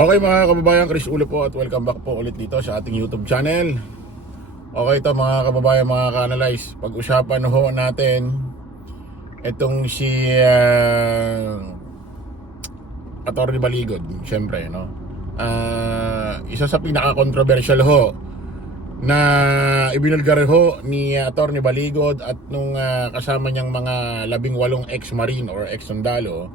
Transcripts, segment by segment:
Okay mga kababayan, Chris Ulo po at welcome back po ulit dito sa ating YouTube channel. Okay, ito mga kababayan, mga ka-analyze, pag-usapan ho natin itong si Atty. Baligod, syempre, no? Isa sa pinaka-controversial ho na ibinulgar ho ni Atty. Baligod at nung kasama niyang mga 18 ex-marine or ex-sundalo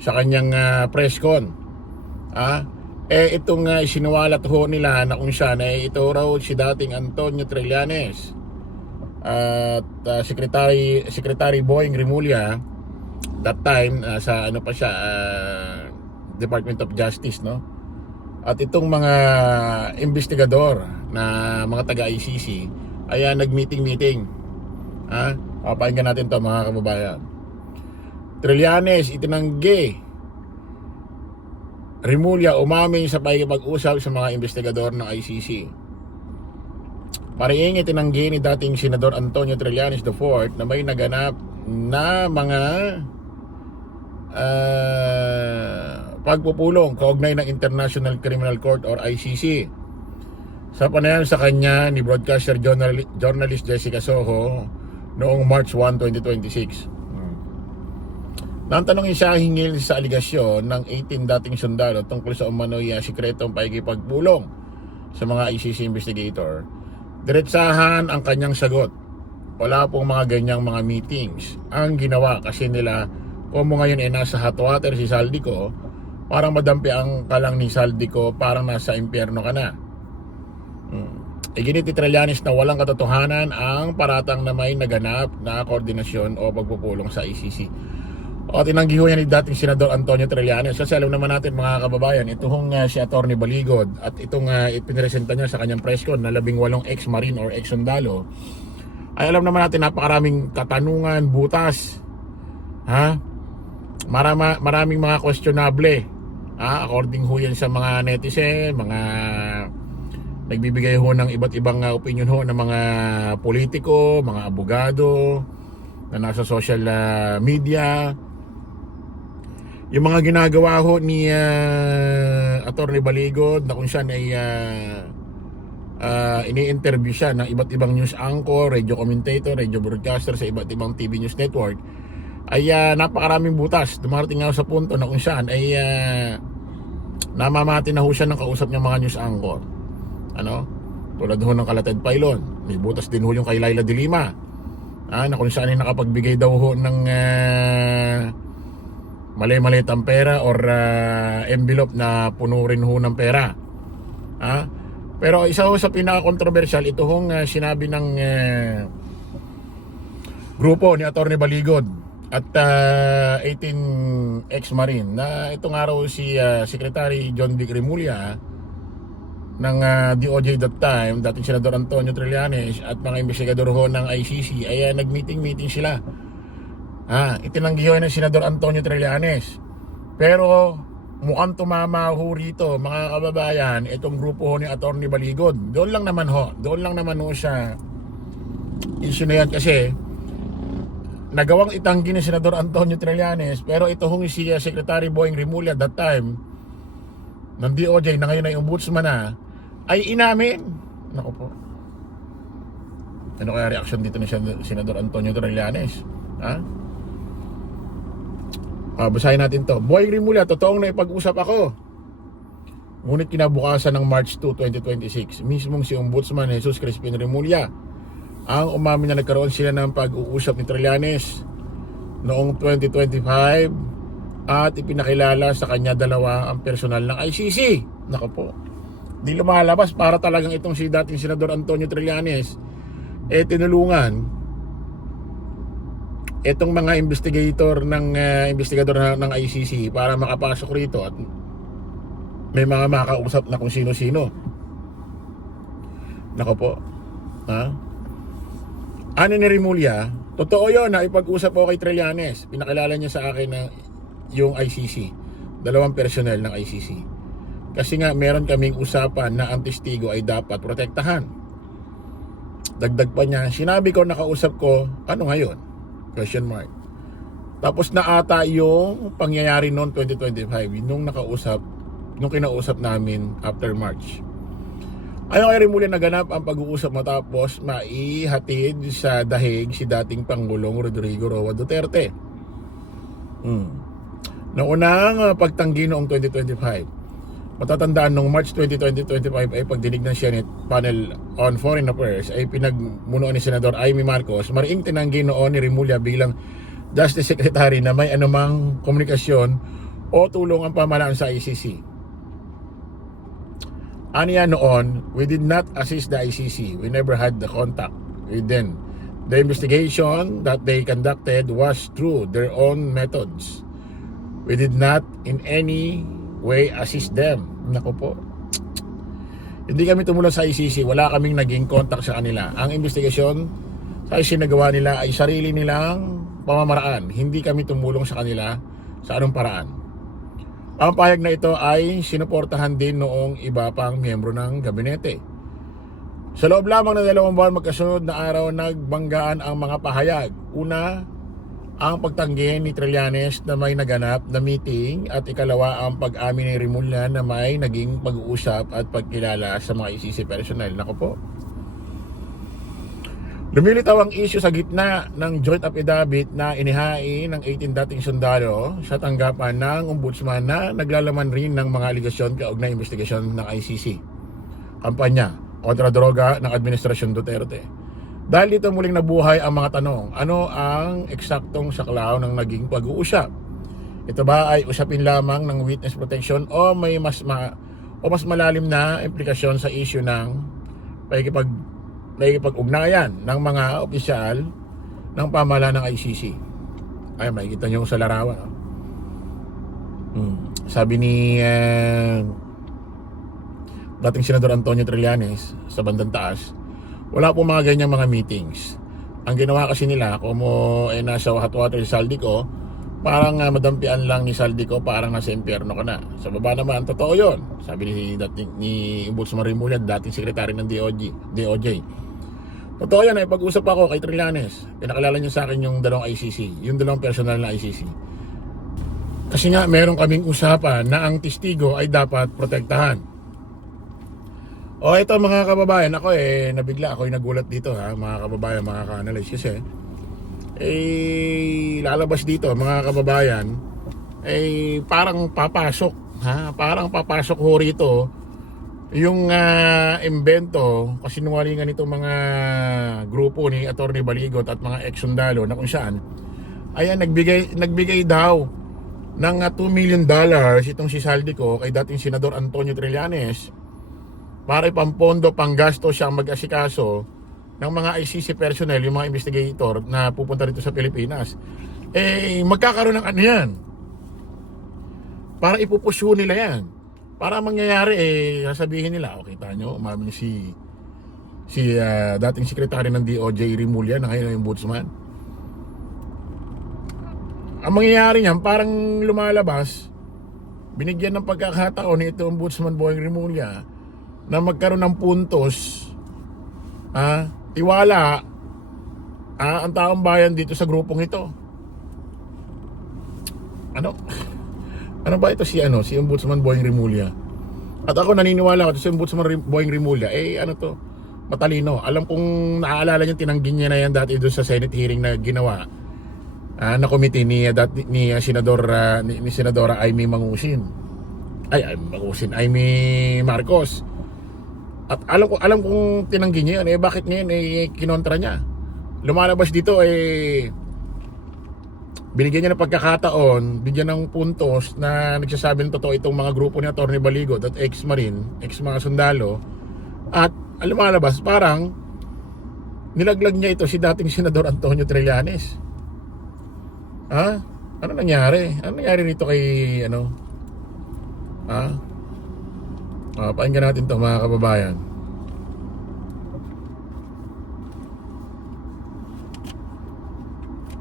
sa kanyang press con. Itong isinuwalat ho nila na kung saan ito raw si dating Antonio Trillanes at Secretary Boying Rimulya that time sa ano pa siya, Department of Justice, no? At itong mga investigador na mga taga-ICC ay nag-meeting. Papakinggan natin to mga kababayan. Trillanes itinanggi, Rimulya umamin sa pakikipag-usap sa mga investigador ng ICC. Mariing itinanggi ni dating Senador Antonio Trillanes IV na may naganap na mga pagpupulong kaugnay ng International Criminal Court or ICC sa panayam sa kanya ni broadcaster journalist Jessica Soho noong March 1, 2026. Nang tanongin siya hingil sa aligasyon ng 18 dating sundalo tungkol sa umano'y sikretong pakikipagpulong sa mga ICC investigator, diretsahan ang kanyang sagot. Wala pong mga ganyang mga meetings ang ginawa kasi nila kung ngayon ay nasa hot water si Saldico, parang madampi ang kalang ni Saldico, parang nasa impyerno ka na. Iginit ni Trillanes na walang katotohanan ang paratang na may naganap na koordinasyon o pagpupulong sa ICC. O tinanggi ho yan ni dating Senador Antonio Trillanes. Kasi alam naman natin mga kababayan, itong si Atty. Baligod at itong ipinresenta niya sa kanyang press con na 18 ex-marine or ex-sundalo, ay alam naman natin napakaraming katanungan, butas, maraming mga questionable, according ho yan sa mga netizen, mga nagbibigay ho ng iba't ibang opinion ho ng mga politiko, mga abogado na nasa social media. Yung mga ginagawa ho ni Atty. Baligod na kung saan ay ini-interview siya ng iba't ibang news anchor, radio commentator, radio broadcaster sa iba't ibang TV news network, ay napakaraming butas. Dumarating nga sa punto na kung saan ay namamati na ho siya ng kausap niyang mga news anchor. Tulad ho ng Kalated Pylon, may butas din ho yung kay Laila de Lima, na kung saan ay nakapagbigay daw ho ng mali-mali ang pera or envelope na puno rin ho ng pera. Pero isa ho sa pinaka-controversial, ito hong sinabi ng grupo ni Atty. Baligod at 18 ex-marine na itong araw si Secretary John Vic Rimulya ng DOJ that time, dating Senador Antonio Trillanes at mga investigador ho ng ICC ay nag-meeting sila. Itinanggi ho ng Senador Antonio Trillanes. Pero mukhang tumama ho rito mga kababayan itong grupo ho ni Atty. Baligod. Doon lang naman ho sa issue na yan, kasi nagawang itanggi ni Senador Antonio Trillanes, pero ito hong si Secretary Boying Rimulya that time ng DOJ na ngayon ay ombudsman na, ay inamin. Naku po, ano kaya reaction dito ni Senador Antonio Trillanes? Basahin natin to. Boying Rimulya, totoong naipag-usap ako, ngunit kinabukasan ng March 2, 2026, mismong si Ombudsman Jesus Crispin Rimulya ang umamin na nagkaroon sila ng pag-uusap ni Trillanes noong 2025 at ipinakilala sa kanya dalawa ang personal ng ICC. Naku po, di lumalabas para talagang itong si dating Senador Antonio Trillanes tinulungan itong mga investigador ng ICC para makapasok rito at may mga makausap na kung sino-sino. Naku po, ano ni Rimulya, totoo yun na ipag-usap ko kay Trillanes. Pinakilala niya sa akin na yung ICC, dalawang personnel ng ICC, kasi nga meron kaming usapan na ang testigo ay dapat protektahan. Dagdag pa niya, sinabi ko, nakausap ko, ano ngayon? Question mark. Tapos na ata yung pangyayari noon 2025 nung nakausap nung kinausap namin after March. Ayon kay Remulla, naganap ang pag-uusap matapos maihatid sa dahig si dating Pangulong Rodrigo Roa Duterte. Noong unang pagtanggi noong 2025, matatandaan noong March 2025 ay pagdinig ng Senate Panel on Foreign Affairs ay pinagmunuan ni Senador Amy Marcos. Mariing tinanggi noon ni Remulla bilang Justice Secretary na may anumang komunikasyon o tulong ang pamahalaan sa ICC. Aniya noon, we did not assist the ICC. We never had the contact with them. The investigation that they conducted was through their own methods. We did not in any way assist them. Naku po. Hindi kami tumulong sa ICC. Wala kaming naging contact sa kanila. Ang investigasyon sa sinagawa nila ay sarili nilang pamamaraan. Hindi kami tumulong sa kanila sa anong paraan. Ang pahayag na ito ay sinuportahan din noong iba pang miyembro ng gabinete. Sa loob lamang ng 2 buwan magkasunod na araw, nagbanggaan ang mga pahayag. Una, ang pagtanggi ni Trillanes na may naganap na meeting, at ikalawa ang pag-amin ni Remulla na may naging pag-uusap at pagkilala sa mga ICC personnel. Nako po. Lumilitaw ang issue sa gitna ng joint affidavit na inihain ng 18 dating sundalo sa tanggapan ng ombudsman na naglalaman rin ng mga aligasyon kaugnay investigasyon ng ICC. Kampanya kontra droga ng Administrasyon Duterte. Dahil dito muling nabuhay ang mga tanong, ano ang eksaktong saklaw ng naging pag-uusap? Ito ba ay usapin lamang ng witness protection o may mas malalim na implikasyon sa issue ng nakikipag-ugnayan ng mga opisyal ng pamahalaan ng ICC? Ay, makikita nyo sa larawan. Sabi ni dating Senador Antonio Trillanes sa bandang taas, wala po mga ganyang mga meetings. Ang ginawa kasi nila, como nasa hot water si Saldico, parang madampian lang ni Saldico, parang nasa impyerno ka na. Sa baba naman, totoo yun. Sabi ni Ombudsman Remulla, dating sekretary ng DOJ. Totoo yan, pag-usap ako kay Trillanes. Pinakilala niya sa akin yung dalawang ICC, yung dalawang personal na ICC. Kasi nga, meron kaming usapan na ang testigo ay dapat protektahan. O ito mga kababayan, ako nabigla, ako nagulat dito mga kababayan, mga ka-analyze, kasi lalabas dito mga kababayan, parang papasok, parang papasok ho rito yung imbento, kasinungalingan nitong mga grupo ni Atty. Baligot at mga ex-sundalo na kung saan ayan, nagbigay daw ng $2 million itong si Saldico kay dating Senador Antonio Trillanes para ipampondo, panggasto siyang mag-asikaso ng mga ICC personnel, yung mga investigator na pupunta rito sa Pilipinas. Magkakaroon ng ano yan, para ipupusyo nila yan. Para mangyayari, sasabihin nila, kita nyo, umamin si dating sekretary ng DOJ Remulla na ngayon yung ombudsman. Ang mangyayari niyan, parang lumalabas, binigyan ng pagkakataon ni ito Ombudsman Boying Remulla na magkaroon ng puntos, tiwala, ang taong bayan dito sa grupong ito. Ano ba ito si Ombudsman Boying Remulla? At ako naniniwala ko si Ombudsman Boying Remulla, matalino. Alam kong naaalala niyo, tinanggi niya na yan dati doon sa Senate hearing na ginawa na committee ni Senadora Amy Marcos. At alam kong tinanggi niya yan, bakit ngayon kinontra niya? Lumalabas dito, binigyan niya ng pagkakataon, bigyan ng puntos na nagsasabi ng totoo itong mga grupo ni Atty. Baligot at ex-marine, ex-mga sundalo. At lumalabas, parang nilaglag niya ito si dating Senador Antonio Trillanes. Ano nangyari? Ano nangyari nito kay pakinggan natin ito mga kababayan.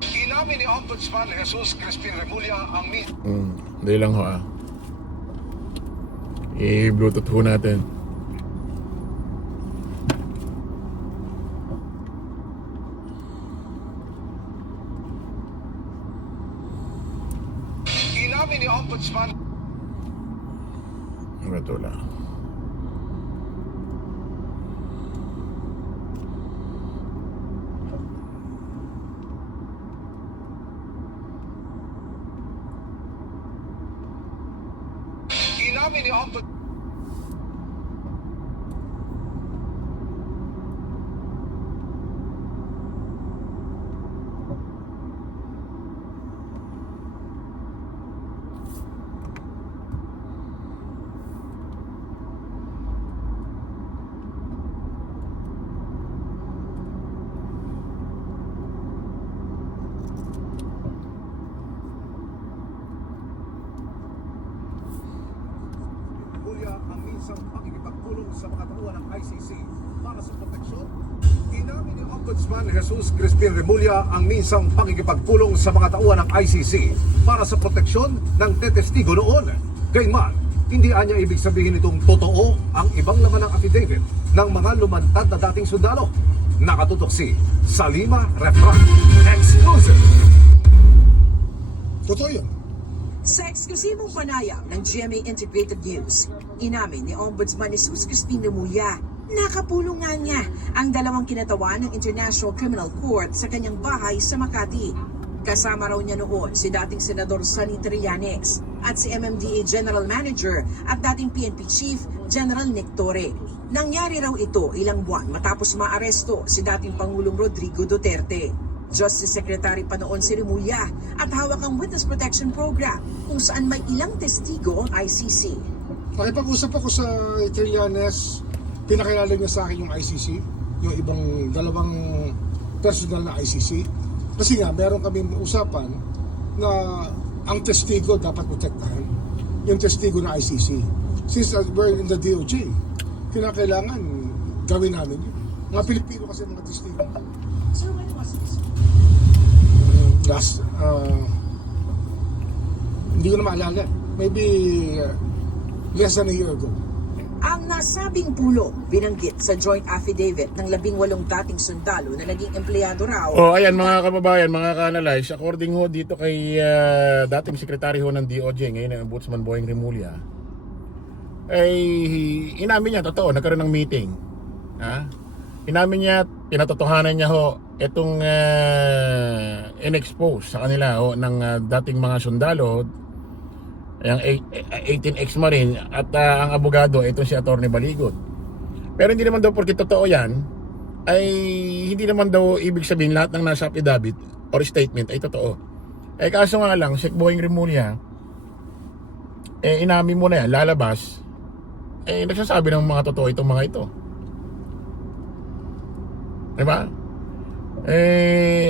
Inamin ni Ombudsman Jesus Crispin Remulla ang Hindi lang ho i-bluetooth ho natin. Inamin ni Ombudsman Tula. Inamin ni Ombudsman Remulla ang minsang pakikipagpulong sa mga tauhan ng ICC para sa proteksyon. Inamin ni Ombudsman Jesus Crispin Remulla ang minsang pakikipagpulong sa mga tauhan ng ICC para sa proteksyon ng tetestigo noon. Gayunman, hindi anya ibig sabihin itong totoo ang ibang laman ng affidavit ng mga lumantad na dating sundalo. Nakatutok si Salima Refran. Exclusive! Totoo yun. Sa eksklusibong panayam ng GMA Integrated News, inamin ni Ombudsman Jesus Crispin Remulla, nakapulong nga niya ang dalawang kinatawan ng International Criminal Court sa kanyang bahay sa Makati. Kasama raw niya noon si dating Senador Sonny Trillanes at si MMDA General Manager at dating PNP Chief General Nick Torre. Nangyari raw ito ilang buwan matapos maaresto si dating Pangulong Rodrigo Duterte. Justice Secretary pa noon si Remulla at hawak ang Witness Protection Program kung saan may ilang testigo ang ICC. Nakipag-usap ako sa Trillanes, pinakilala niya sa akin yung ICC, yung ibang dalawang personal na ICC. Kasi nga, meron kami usapan na ang testigo dapat protektahan, yung testigo na ICC. Since we're in the DOJ, kinakailangan gawin namin yun. Mga Pilipino kasi mga testigo. Sir, when was this? Last, hindi ko na maalala. Maybe less than a year ago. Ang nasabing pulong binanggit sa joint affidavit ng 18 dating sundalo na naging empleyado raw. Oh, ayan mga kababayan, mga ka-analyze, according ho dito kay dating sekretary ho ng DOJ, ngayon ang Ombudsman Boying Remulla, ay inamin niya, totoo, nagkaroon ng meeting. Ha? Inamin niya, pinatotohanan niya ho itong in-expose sa kanila ho ng dating mga sundalo, yung 18 ex-marine at ang abogado, ito si Atty. Baligod. Pero hindi naman daw porque totoo yan, ay hindi naman daw ibig sabihin lahat ng nasa affidavit or statement ay totoo. Eh kaso nga lang, si Boying Remulla, inamin mo na yan, lalabas, nagsasabi ng mga totoo itong mga ito. Diba?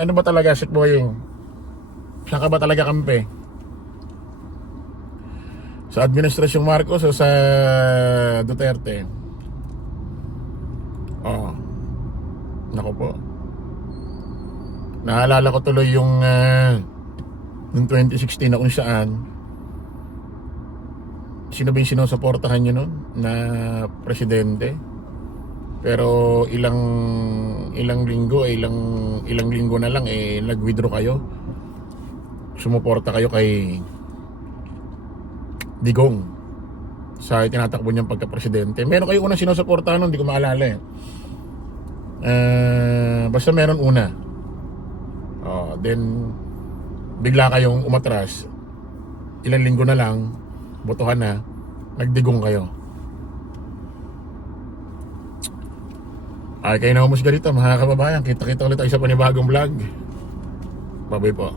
Ano ba talaga si Boying? Saan ka ba talaga kampe? Sa Administrasyong Marcos o sa Duterte? Oh, nako po. Naalala ko tuloy yung 2016 na kung saan sino ba yung sinusuportahan nyo nun na presidente, pero ilang linggo na lang nag-withdraw kayo, sumuporta kayo kay Digong sa tinatakbo niyang pagka-presidente. Meron kayo unang sinusuportahan nun, hindi ko maalala basta meron una. Then bigla kayong umatras, ilang linggo na lang, botohan na, nagdigong kayo. Ay, kayo na humusga dito mga kababayan. Kita-kita ulit tayo sa panibagong vlog. Bye-bye po.